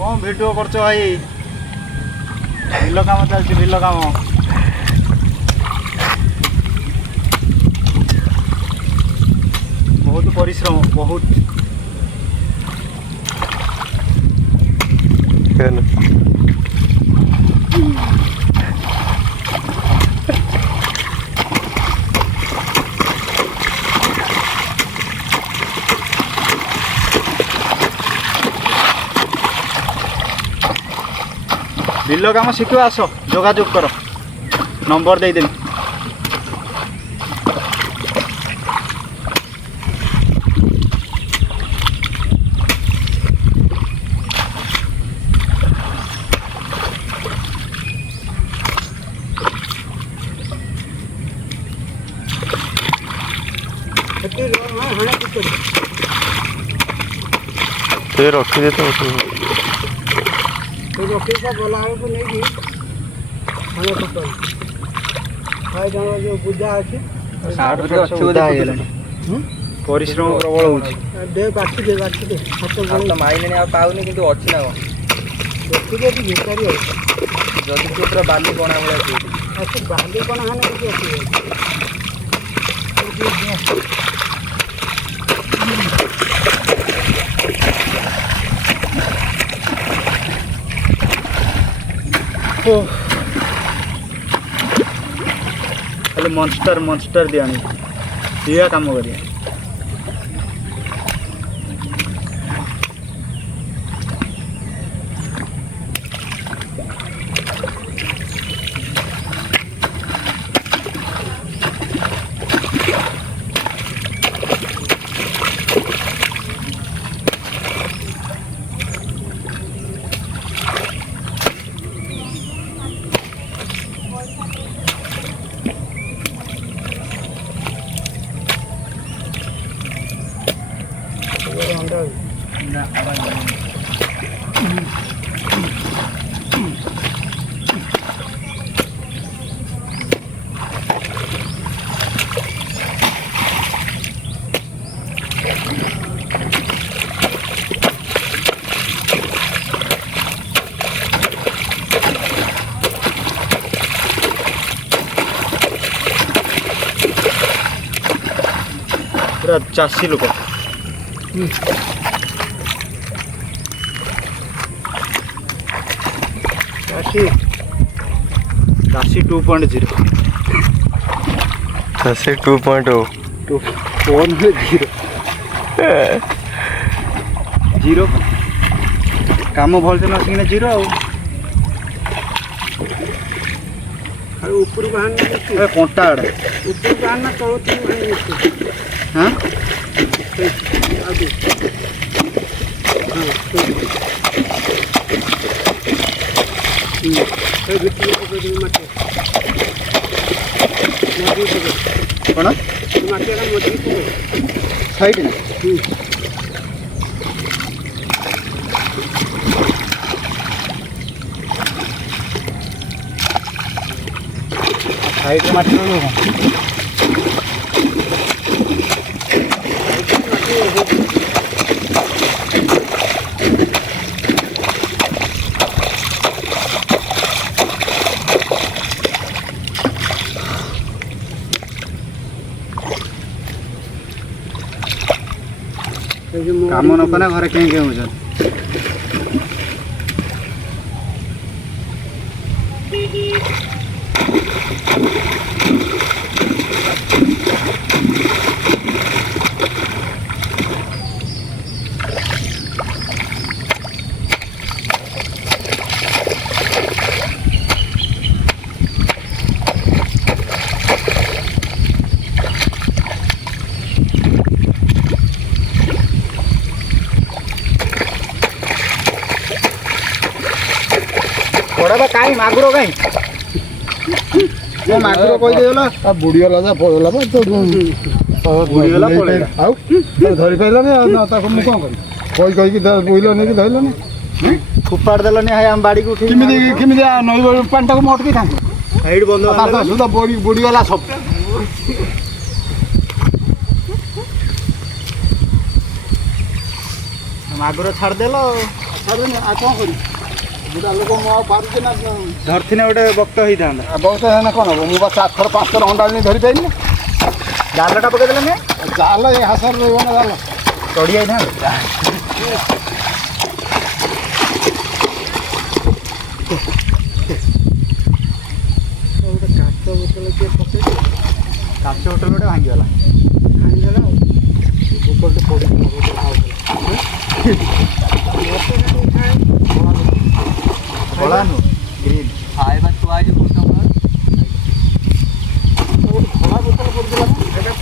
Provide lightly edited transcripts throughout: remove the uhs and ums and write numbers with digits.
कौन वीडियो करछ भाई बिल काम चलछि बिल काम बहुत परिश्रम बहुत बिल काम शिखा आस जोगाजोग कर नंबर देदेवी रखी दे तो रखी गला को नहीं जो बुझा अच्छे परिश्रम प्रबल हो दे बाछी दे तो माइने आ पाउनी किंतु अछि ना देखिए कि भिकारी हो जदि से पूरा बाली कोना भले अच्छा बाली कोना हाने कि अछि खाली monster दिया दिया काम करिए पूरा चाषी लोक चाषी 2.0 चाषी 2.0 जीरो काम भल से नसिकिना जीरो ऊपर बाहर कंटा आड़े ऊपर बाहर ना तलो तीन हाँ कौन साइड ना साइड माटी काम न कना घरे कहीं के हो बड़ा कहीं मागुर कहीं मागुर कही देला बुढ़ी गला जा पळला बा तो बुढ़ी गला पळेला आउ धरि पाइलानी आ ताको मु कोन करी कहि कि बोइलो नै कि धइलोनी फुपाड़ देलनी हाय हम बाड़ी को उठी किमिदी नई बड़ी पानी टाको मोटकी था हाइड बंद ताता सुदा बुढ़ी गला सब मागुर छाड़ देलो ଛାଡ଼ିଦେନି ଆଉ କ'ଣ କରିବି ବୁଢ଼ା ଲୋକ ମୁଁ ଆଉ ପାରୁଛି ନା ଧରିଥିନେ ଗୋଟେ ବକ୍ତ ହେଇଥାନ୍ତା। ବହୁତ ହେଲେ କ'ଣ ହବ ମୁଁ ବା 4 ଥର 5 ଥର ଅଣ୍ଡା ଆଣି ଧରିପାରିନି ଜାଲଟା ପକେଇଦେଲେ ନେ ଜାଲ ଏ ହାସରେ ରହିବ ନା ଜାଲ ଚଢ଼ି ଯାଇଥାନ୍ତା। କାଚ ବୋତଲ ଗୋଟେ ଭାଙ୍ଗିଗଲା। ବୋତଲଟେ ପଡ଼ିଥିଲା କଳା ନୁହଁ ଗ୍ରୀନ୍। ଖାଇବା ଥୁଆ ହେଇଛି କୋଉଠି ତମର? ଗୋଟେ ଧଳା ବୋତଲ ପଡ଼ିଥିଲା ଏଇଟା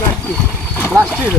ପ୍ଲାଷ୍ଟିକ୍